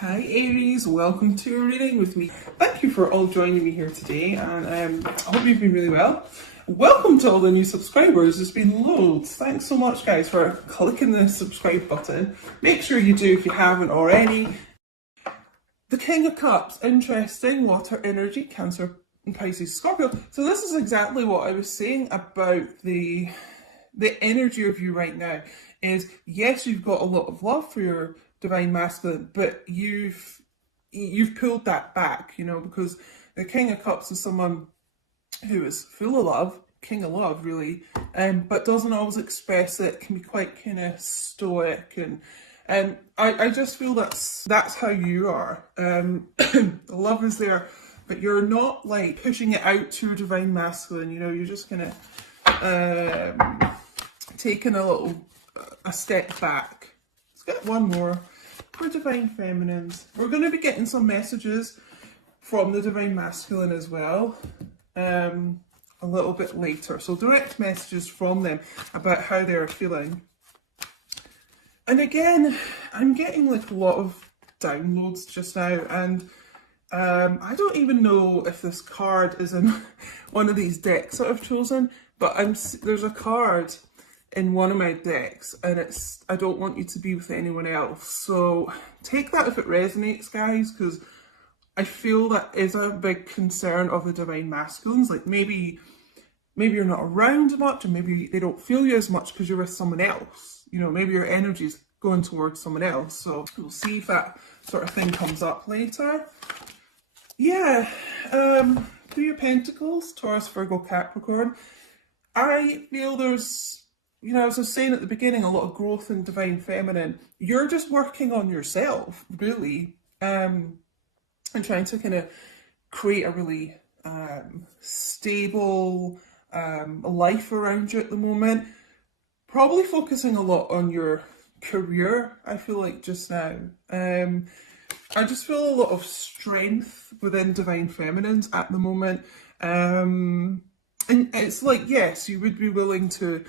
Hi Aries, welcome to your reading with me. Thank you for all joining me here today, and I hope you've been really well. Welcome to all the new subscribers, there's been loads. Thanks so much guys for clicking the subscribe button. Make sure you do if you haven't already. The King of Cups, interesting, water energy, Cancer, and Pisces, Scorpio. So this is exactly what I was saying about the energy of you right now. Is yes, you've got a lot of love for your divine masculine, but you've pulled that back, you know, because the King of Cups is someone who is full of love, king of love really, but doesn't always express it, can be quite kind of stoic, and I just feel that's how you are. The love is there, but you're not like pushing it out to your divine masculine, you know, you're just kind of taking a step back. Let's get one more for divine feminines. We're going to be getting some messages from the divine masculine as well a little bit later, so direct messages from them about how they're feeling. And again, I'm getting like a lot of downloads just now, and I don't even know if this card is in one of these decks that I've chosen, but there's a card in one of my decks, and it's I don't want you to be with anyone else. So take that if it resonates, guys, because I feel that is a big concern of the divine masculines. Like maybe you're not around much, and maybe they don't feel you as much because you're with someone else. You know, maybe your energy's going towards someone else. So we'll see if that sort of thing comes up later. Yeah, Three of Pentacles, Taurus, Virgo, Capricorn. I feel there's, you know, as I was saying at the beginning, a lot of growth in divine feminine. You're just working on yourself, really, and trying to kind of create a really stable life around you at the moment. Probably focusing a lot on your career, I feel like, just now. I just feel a lot of strength within divine feminines at the moment. And it's like, yes, you would be willing to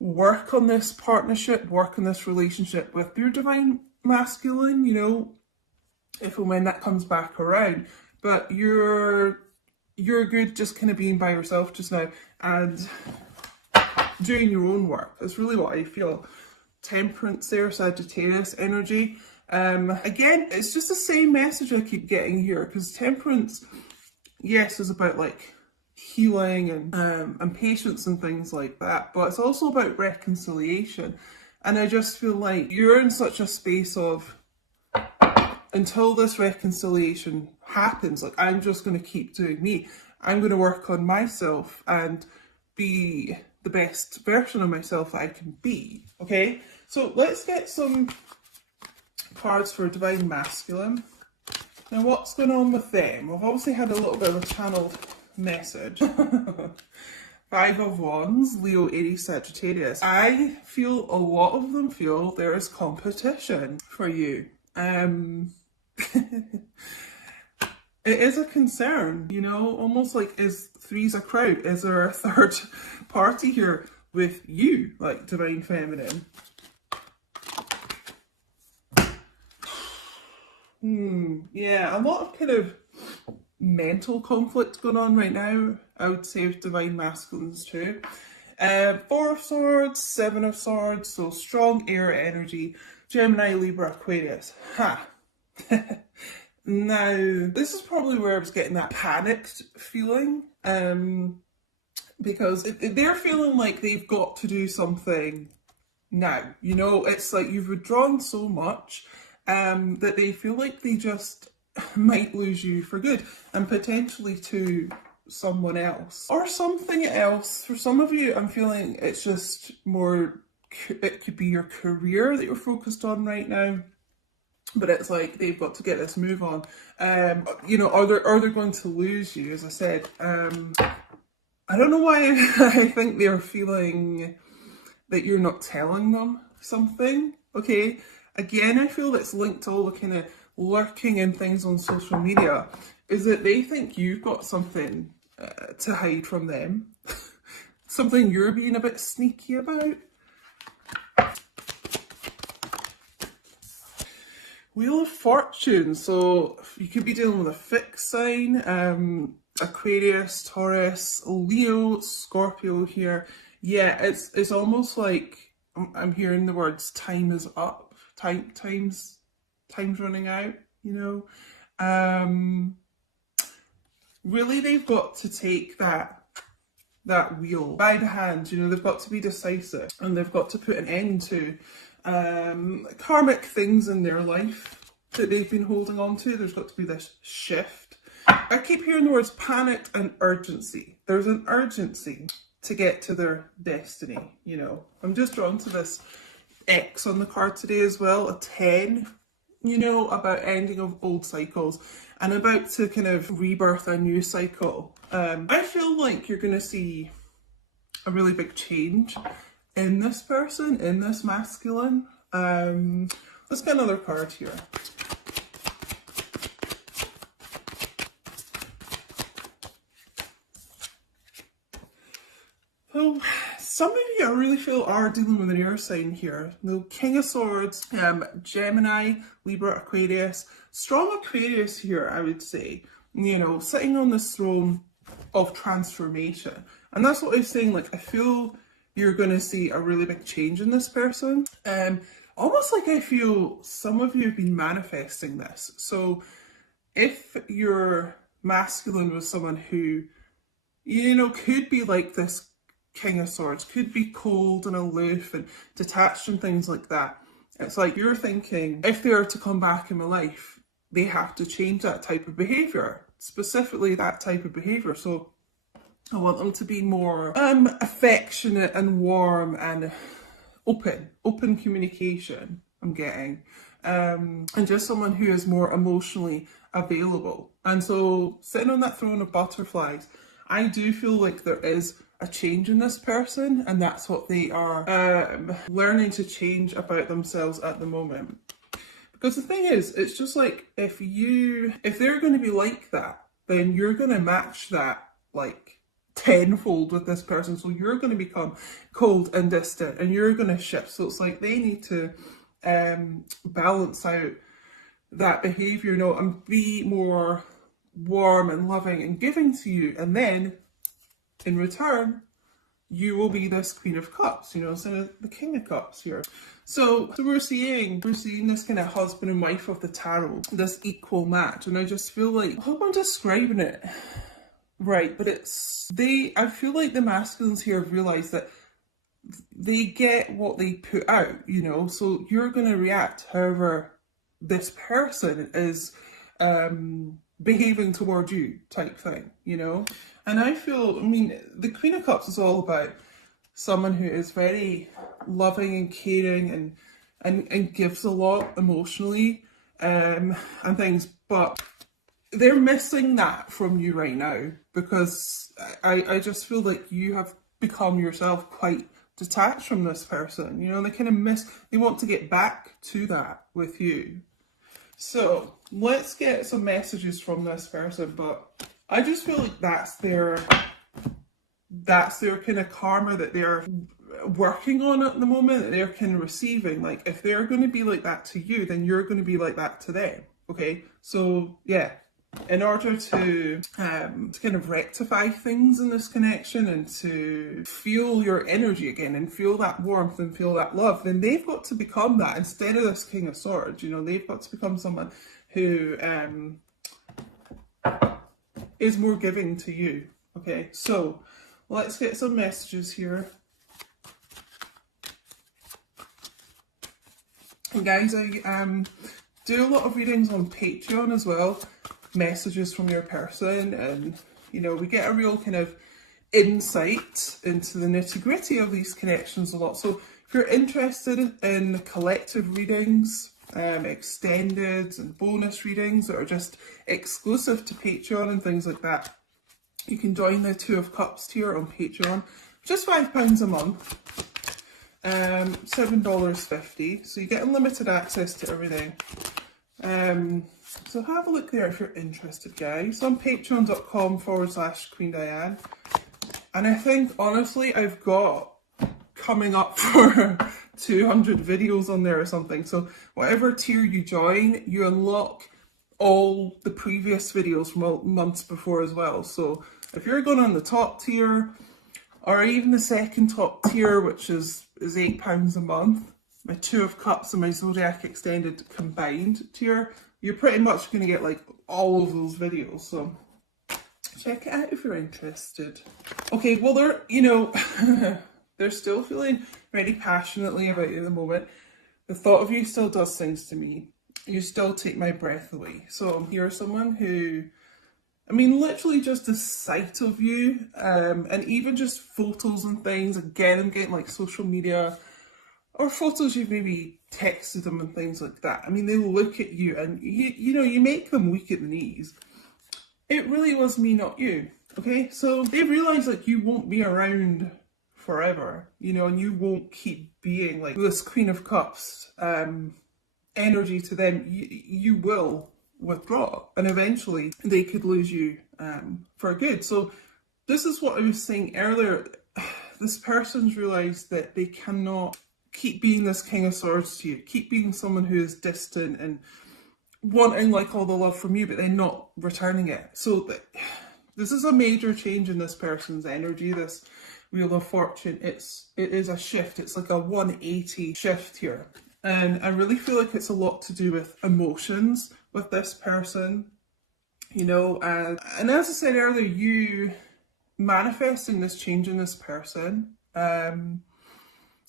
work on this partnership, work on this relationship with your divine masculine, you know, if and when that comes back around. But you're good just kind of being by yourself just now and doing your own work. That's really what I feel. Temperance there, Sagittarius energy. Again, it's just the same message I keep getting here, because temperance, yes, is about like healing and patience and things like that, but it's also about reconciliation. And I just feel like you're in such a space of, until this reconciliation happens, like, I'm just going to keep doing me. I'm going to work on myself and be the best version of myself I can be. Okay, so let's get some cards for divine masculine. Now, what's going on with them? We've obviously had a little bit of a channeled message. Five of Wands, Leo, Aries, Sagittarius. I feel a lot of them feel there is competition for you. It is a concern, you know, almost like, is three's a crowd? Is there a third party here with you, like divine feminine? Yeah, a lot of kind of mental conflict going on right now, I would say, with divine masculines too. Four of Swords, Seven of Swords, so strong air energy, Gemini, Libra, Aquarius. Ha! Now, this is probably where I was getting that panicked feeling, because they're feeling like they've got to do something now. You know, it's like you've withdrawn so much that they feel like they just might lose you for good, and potentially to someone else or something else. For some of you, I'm feeling it's just more, it could be your career that you're focused on right now, but it's like they've got to get this move on. You know, or they're going to lose you, as I said. I don't know why I think they're feeling that you're not telling them something. Okay, again, I feel that's linked to all the kind of lurking in things on social media, is that they think you've got something to hide from them. Something you're being a bit sneaky about. Wheel of Fortune. So you could be dealing with a fixed sign, Aquarius, Taurus, Leo, Scorpio here. Yeah, it's almost like I'm hearing the words time is up, time's running out, you know. Really they've got to take that wheel by the hand, you know, they've got to be decisive and they've got to put an end to karmic things in their life that they've been holding on to. There's got to be this shift. I keep hearing the words panic and urgency. There's an urgency to get to their destiny, you know. I'm just drawn to this X on the card today as well, a 10, you know, about ending of old cycles and about to kind of rebirth a new cycle. I feel like you're going to see a really big change in this person, in this masculine. Let's get another card here. So some of you I really feel are dealing with an air sign here. The King of Swords, Gemini, Libra, Aquarius. Strong Aquarius here, I would say. You know, sitting on this throne of transformation. And that's what I was saying, like, I feel you're going to see a really big change in this person. Almost like I feel some of you have been manifesting this. So if your masculine was someone who, you know, could be like this King of Swords, could be cold and aloof and detached and things like that. It's like you're thinking, if they are to come back in my life, they have to change that type of behaviour, specifically that type of behaviour. So I want them to be more affectionate and warm and open communication, I'm getting. And just someone who is more emotionally available. And so sitting on that throne of butterflies, I do feel like there is a change in this person, and that's what they are learning to change about themselves at the moment. Because the thing is, it's just like if they're going to be like that, then you're going to match that like tenfold with this person. So you're going to become cold and distant, and you're going to shift. So it's like they need to balance out that behaviour, you know, and be more warm and loving and giving to you, and then in return you will be this Queen of Cups, you know, instead of the King of Cups here. So we're seeing this kind of husband and wife of the tarot, this equal match, and I just feel like, I hope I'm describing it right, but I feel like the masculines here have realised that they get what they put out, you know, so you're going to react however this person is behaving towards you type thing, you know. And I feel, I mean, the Queen of Cups is all about someone who is very loving and caring and gives a lot emotionally and things, but they're missing that from you right now, because I just feel like you have become yourself quite detached from this person, you know. They kind of they want to get back to that with you. So let's get some messages from this person, but I just feel like that's their kind of karma that they're working on at the moment, that they're kind of receiving. Like, if they're going to be like that to you, then you're going to be like that to them. Okay, so yeah, in order to kind of rectify things in this connection and to feel your energy again and feel that warmth and feel that love, then they've got to become that instead of this King of Swords. You know, they've got to become someone who is more giving to you. Okay, so let's get some messages here. And guys, I do a lot of readings on Patreon as well, messages from your person, and you know, we get a real kind of insight into the nitty-gritty of these connections a lot. So if you're interested in collective readings, extended and bonus readings that are just exclusive to Patreon and things like that, you can join the Two of Cups tier on Patreon, just £5 a month, $7.50, so you get unlimited access to everything. So have a look there if you're interested, guys, on patreon.com/Queen Diane. And I think honestly I've got coming up for 200 videos on there or something. So whatever tier you join, you unlock all the previous videos from months before as well. So if you're going on the top tier, or even the second top tier, which is £8 a month, my Two of Cups and my Zodiac Extended combined tier, you're pretty much going to get like all of those videos. So check it out if you're interested. Okay, well, they're, you know, they're still feeling very passionately about you at the moment. The thought of you still does things to me. You still take my breath away. So you're someone who, I mean, literally just the sight of you, and even just photos and things, again, I'm getting like social media, or photos you've maybe texted them and things like that. I mean, they look at you and you know, you make them weak at the knees. It really was me, not you. Okay, so they realize like you won't be around forever, you know, and you won't keep being like this Queen of Cups energy to them. You will withdraw, and eventually they could lose you for good. So this is what I was saying earlier. This person's realized that they cannot keep being this King of Swords to you, keep being someone who is distant and wanting like all the love from you, but then not returning it. So this is a major change in this person's energy, this Wheel of Fortune. It is a shift. It's like a 180 shift here. And I really feel like it's a lot to do with emotions with this person, you know, and as I said earlier, you manifesting this change in this person,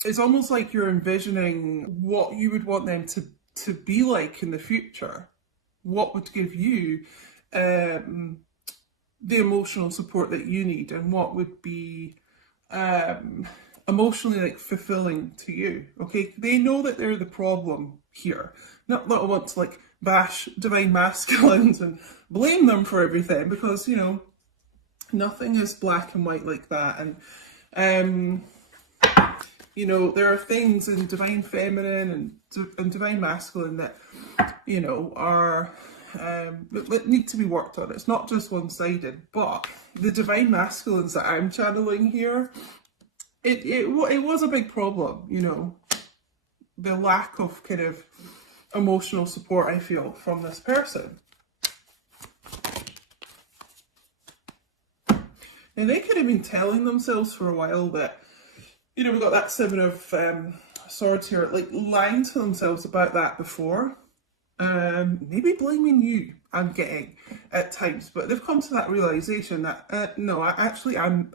it's almost like you're envisioning what you would want them to be like in the future, what would give you the emotional support that you need, and what would be emotionally like fulfilling to you. Okay, they know that they're the problem here. Not that I want to like bash divine masculines and blame them for everything, because you know nothing is black and white like that. And you know, there are things in divine feminine and divine masculine that, you know, are that need to be worked on. It's not just one-sided, but the divine masculines that I'm channeling here, it was a big problem, you know, the lack of kind of emotional support I feel from this person. And they could have been telling themselves for a while that, you know, we got that Seven of Swords here, like lying to themselves about that before. Maybe blaming you, I'm getting at times, but they've come to that realization that no, I'm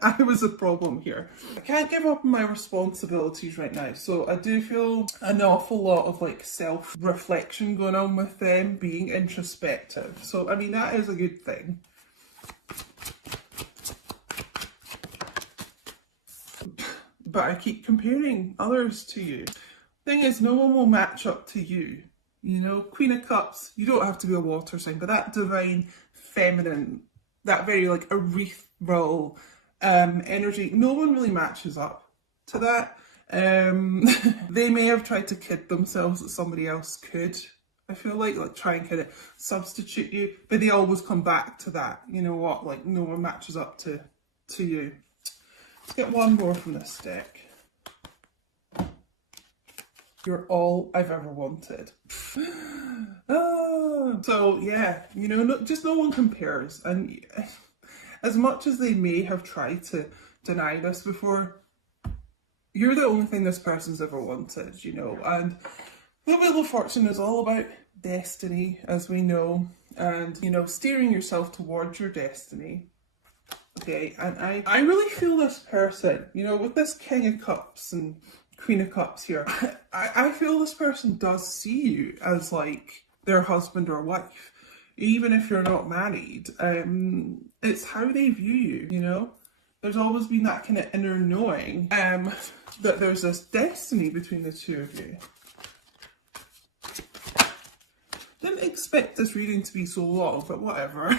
I was a problem here. I can't give up on my responsibilities right now, so I do feel an awful lot of like self-reflection going on with them, being introspective. So I mean, that is a good thing. But I keep comparing others to you. Thing is, no one will match up to you. You know, Queen of Cups, you don't have to be a water sign, but that divine feminine, that very like ethereal energy, no one really matches up to that. They may have tried to kid themselves that somebody else could, I feel like try and kind of substitute you, but they always come back to that. You know what, like no one matches up to you. Let's get one more from this deck. You're all I've ever wanted. So yeah, you know, just no one compares. And as much as they may have tried to deny this before, you're the only thing this person's ever wanted, you know. And the Wheel of Fortune is all about destiny, as we know, and, you know, steering yourself towards your destiny. Okay, and I really feel this person, you know, with this King of Cups and Queen of Cups here, I feel this person does see you as like their husband or wife, even if you're not married. It's how they view you, you know. There's always been that kind of inner knowing that there's this destiny between the two of you. Didn't expect this reading to be so long, but whatever.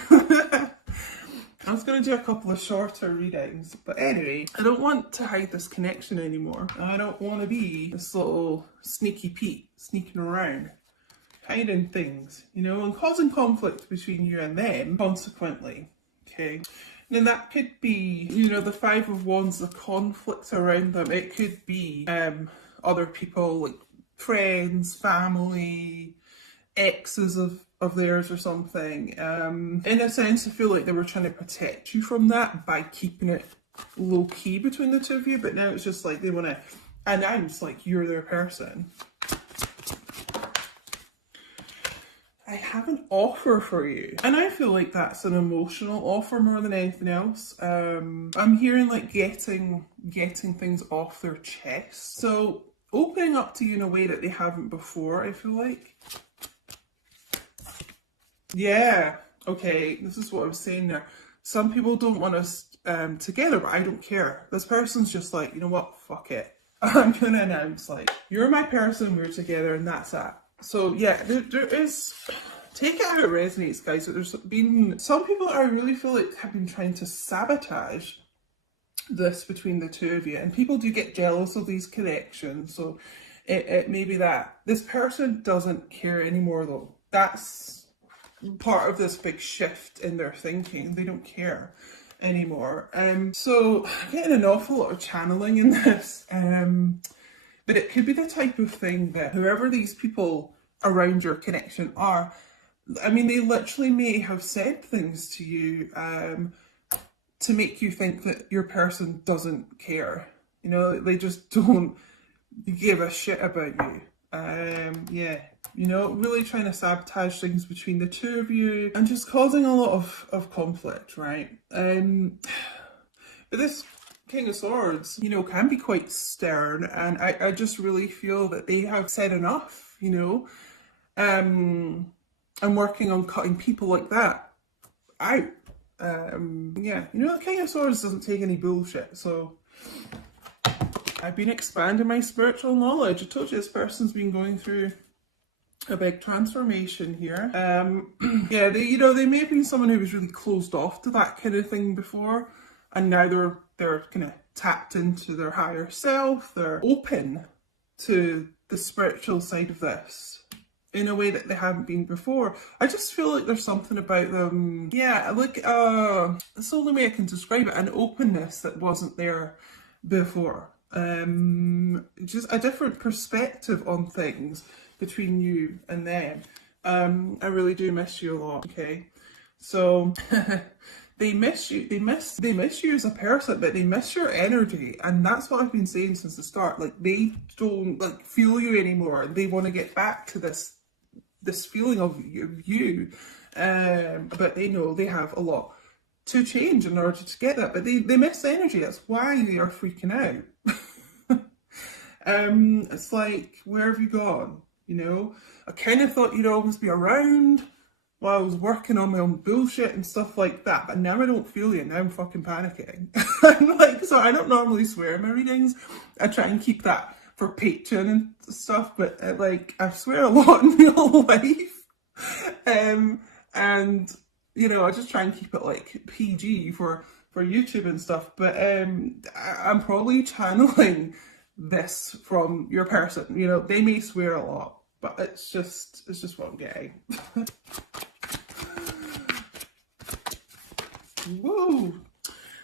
I was going to do a couple of shorter readings, but anyway, I don't want to hide this connection anymore. I don't want to be this little sneaky Pete sneaking around, hiding things, you know, and causing conflict between you and them, consequently, okay? And that could be, you know, the Five of Wands, the conflict around them. It could be other people, like friends, family, exes of theirs or something. In a sense, I feel like they were trying to protect you from that by keeping it low key between the two of you, but now it's just like they want to announce like you're their person. I have an offer for you, and I feel like that's an emotional offer more than anything else. I'm hearing like getting things off their chest, so opening up to you in a way that they haven't before, I feel like. Yeah, okay, this is what I was saying there. Some people don't want us together, but I don't care. This person's just like, you know what, fuck it. I'm gonna announce like, you're my person, we're together, and that's that. So yeah, there is, take it how it resonates, guys. There's been some people that I really feel like have been trying to sabotage this between the two of you, and people do get jealous of these connections. So it may be that this person doesn't care anymore, though. That's part of this big shift in their thinking. They don't care anymore. So I'm getting an awful lot of channeling in this. But it could be the type of thing that whoever these people around your connection are, I mean, they literally may have said things to you to make you think that your person doesn't care. You know, they just don't give a shit about you. Yeah, you know, really trying to sabotage things between the two of you and just causing a lot of conflict, right? But this King of Swords, you know, can be quite stern, and I just really feel that they have said enough, you know. I'm working on cutting people like that out. Yeah, you know, the King of Swords doesn't take any bullshit, so I've been expanding my spiritual knowledge. I told you this person's been going through a big transformation here. Yeah, they may have been someone who was really closed off to that kind of thing before, and now they're kind of tapped into their higher self. They're open to the spiritual side of this in a way that they haven't been before. I just feel like there's something about them, yeah, like that's the only way I can describe it, an openness that wasn't there before. Just a different perspective on things between you and them. I really do miss you a lot, okay? So they miss you, they miss you as a person, but they miss your energy, and that's what I've been saying since the start. Like, they don't like feel you anymore. They want to get back to this feeling of you, but they know they have a lot to change in order to get that, but they miss energy. That's why they are freaking out. It's like, where have you gone? You know, I kind of thought you'd always be around while I was working on my own bullshit and stuff like that, but now I don't feel you. Now I'm fucking panicking. I'm like, so I don't normally swear in my readings. I try and keep that for Patreon and stuff, but like, I swear a lot in real life. And you know, I just try and keep it like PG for YouTube and stuff, but I'm probably channeling this from your person. You know, they may swear a lot, but it's just what I'm getting. Whoa.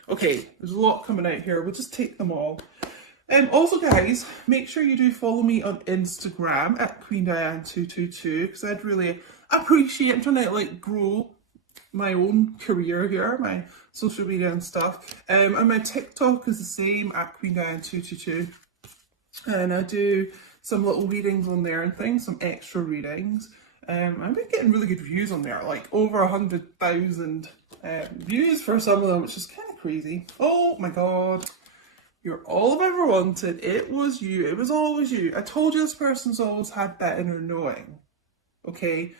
Okay, there's a lot coming out here. We'll just take them all. Also, guys, make sure you do follow me on Instagram at QueenDiane222, because I'd really appreciate, I'm trying to like grow my own career here, my social media and stuff. And my TikTok is the same, at QueenDiane222. And I do some little readings on there and things, some extra readings. I've been getting really good views on there, like over 100,000 views for some of them, which is kind of crazy. Oh my god. You're all I've ever wanted. It was you. It was always you. I told you this person's always had that inner knowing. Okay?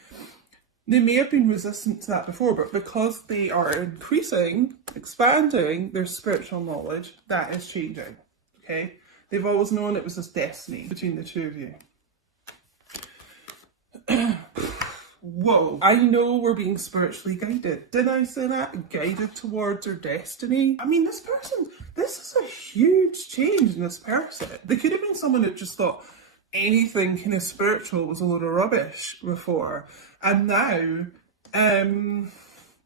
They may have been resistant to that before, but because they are increasing, expanding their spiritual knowledge, that is changing. Okay? They've always known it was this destiny between the two of you. Whoa. I know we're being spiritually guided. Did I say that? Guided towards their destiny? I mean, this is a huge change in this person. They could have been someone that just thought anything kind of spiritual was a load of rubbish before. And now,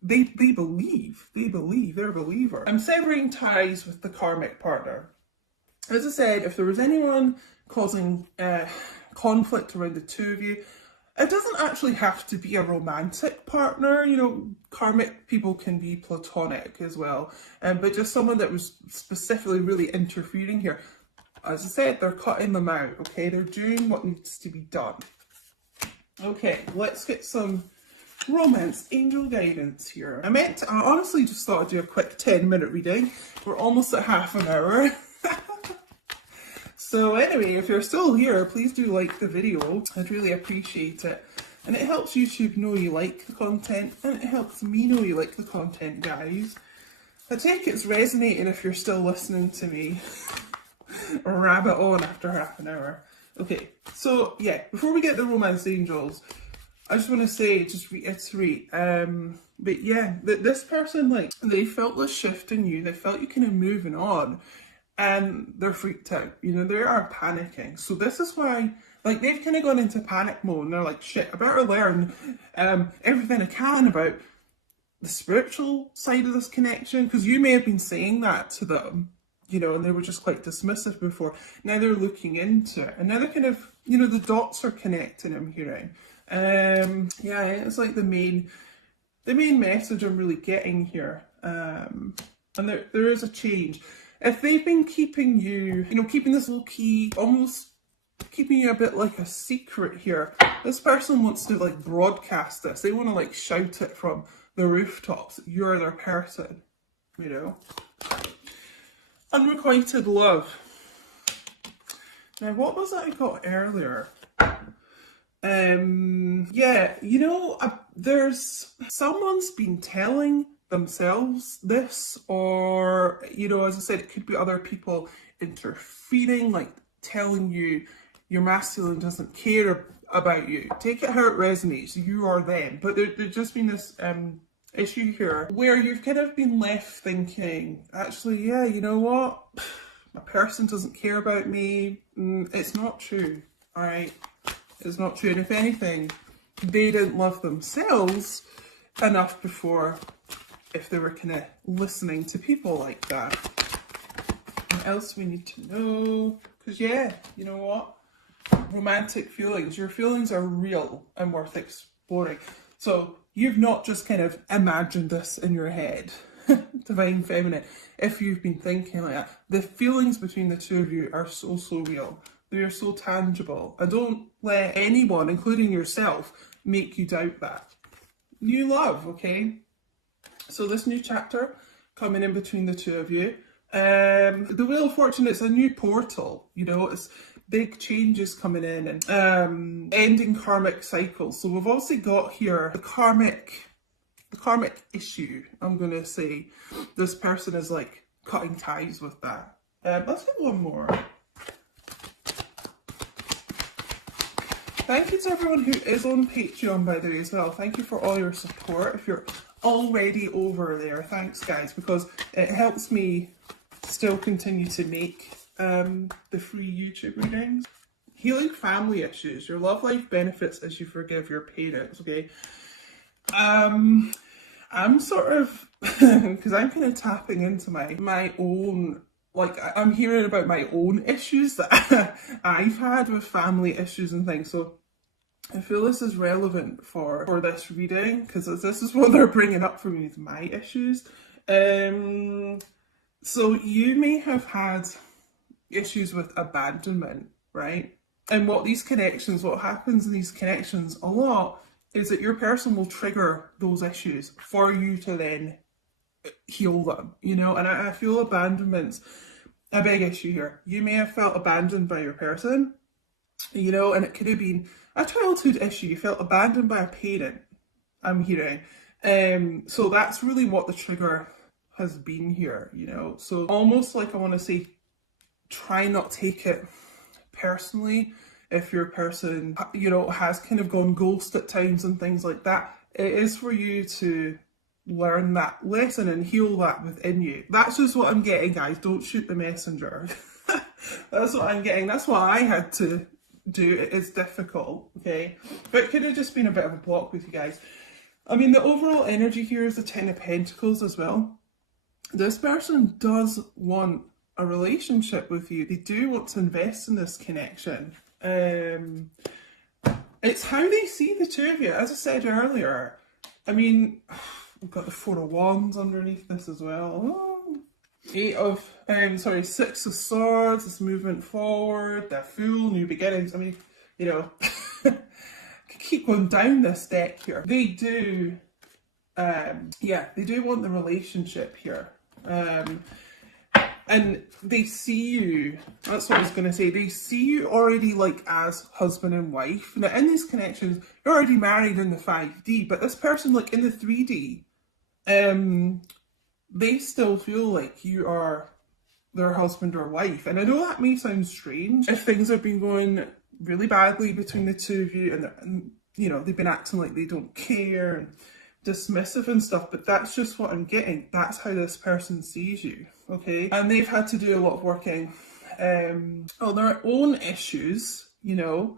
they believe. They're a believer. I'm severing ties with the karmic partner. As I said, if there was anyone causing conflict around the two of you. It doesn't actually have to be a romantic partner, you know, karmic people can be platonic as well, but just someone that was specifically really interfering here. As I said, they're cutting them out, okay? They're doing what needs to be done. Okay, let's get some romance angel guidance here. I honestly just thought I'd do a quick 10-minute reading. We're almost at half an hour. So anyway, if you're still here, please do like the video. I'd really appreciate it. And it helps YouTube know you like the content, and it helps me know you like the content, guys. I take it's resonating if you're still listening to me rabbit on after half an hour. Okay, so yeah, before we get the romance angels, I just want to say, just reiterate, but yeah, this person, like, they felt this shift in you, they felt you kind of moving on, and they're freaked out, you know, they are panicking. So this is why, like, they've kind of gone into panic mode, and they're like, shit, I better learn everything I can about the spiritual side of this connection, because you may have been saying that to them, you know, and they were just quite dismissive before. Now they're looking into it, and now they're kind of, you know, the dots are connecting, I'm hearing. Yeah, it's like the main message I'm really getting here. And there is a change. If they've been keeping you, you know, keeping this low key, almost keeping you a bit like a secret here, this person wants to like broadcast this. They want to like shout it from the rooftops. You're their person, you know. Unrequited love. Now, what was that I got earlier? Yeah, you know, there's someone's been telling themselves this, or, you know, as I said, it could be other people interfering, like telling you your masculine doesn't care about you. Take it how it resonates, you are them. But there's just been this issue here where you've kind of been left thinking, actually, yeah, you know what? A person doesn't care about me. It's not true, all right? It's not true. And if anything, they didn't love themselves enough before, if they were kind of listening to people like that. What else we need to know? Because yeah, you know what? Romantic feelings. Your feelings are real and worth exploring. So you've not just kind of imagined this in your head. Divine Feminine. If you've been thinking like that, the feelings between the two of you are so real. They are so tangible. And don't let anyone, including yourself, make you doubt that. New love, okay? So this new chapter coming in between the two of you. The Wheel of Fortune, it's a new portal, you know, it's big changes coming in and ending karmic cycles. So we've also got here the karmic issue, I'm going to say. This person is like cutting ties with that. Let's get one more. Thank you to everyone who is on Patreon, by the way, as well. Thank you for all your support. If you're already over there, thanks, guys, because it helps me still continue to make the free YouTube readings. Healing family issues. Your love life benefits as you forgive your parents, okay? I'm sort of, because I'm kind of tapping into my own, like, I'm hearing about my own issues that I've had with family issues and things. So I feel this is relevant for this reading, because this is what they're bringing up for me, is my issues. So you may have had issues with abandonment, right? And what happens in these connections a lot is that your person will trigger those issues for you to then heal them, you know? And I feel abandonment's a big issue here. You may have felt abandoned by your person, you know, and it could have been a childhood issue. You felt abandoned by a parent, I'm hearing. So that's really what the trigger has been here, you know? So almost like, I want to say, try not take it personally. If your person, you know, has kind of gone ghost at times and things like that, it is for you to learn that lesson and heal that within you. That's just what I'm getting, guys. Don't shoot the messenger. That's what I'm getting. That's what I had to do. It is difficult, okay? But it could have just been a bit of a block with you guys. I mean, the overall energy here is the Ten of Pentacles as well. This person does want a relationship with you. They do want to invest in this connection. It's how they see the two of you. As I said earlier, I mean, we've got the Four of Wands underneath this as well. Oh. Six of Swords, this movement forward, the Fool, new beginnings. I mean, you know, I could keep going down this deck here. They do, they do want the relationship here. And they see you, that's what I was going to say, they see you already like as husband and wife. Now in these connections, you're already married in the 5D, but this person like in the 3D, they still feel like you are their husband or wife. And I know that may sound strange if things have been going really badly between the two of you and you know, they've been acting like they don't care and dismissive and stuff, but that's just what I'm getting. That's how this person sees you, okay? And they've had to do a lot of working on their own issues, you know,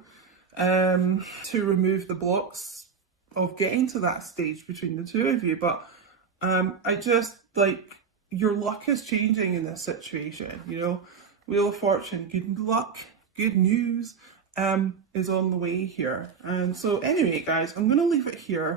to remove the blocks of getting to that stage between the two of you. But I just, like, your luck is changing in this situation, you know? Wheel of Fortune, good luck, good news is on the way here. And so anyway, guys, I'm going to leave it here.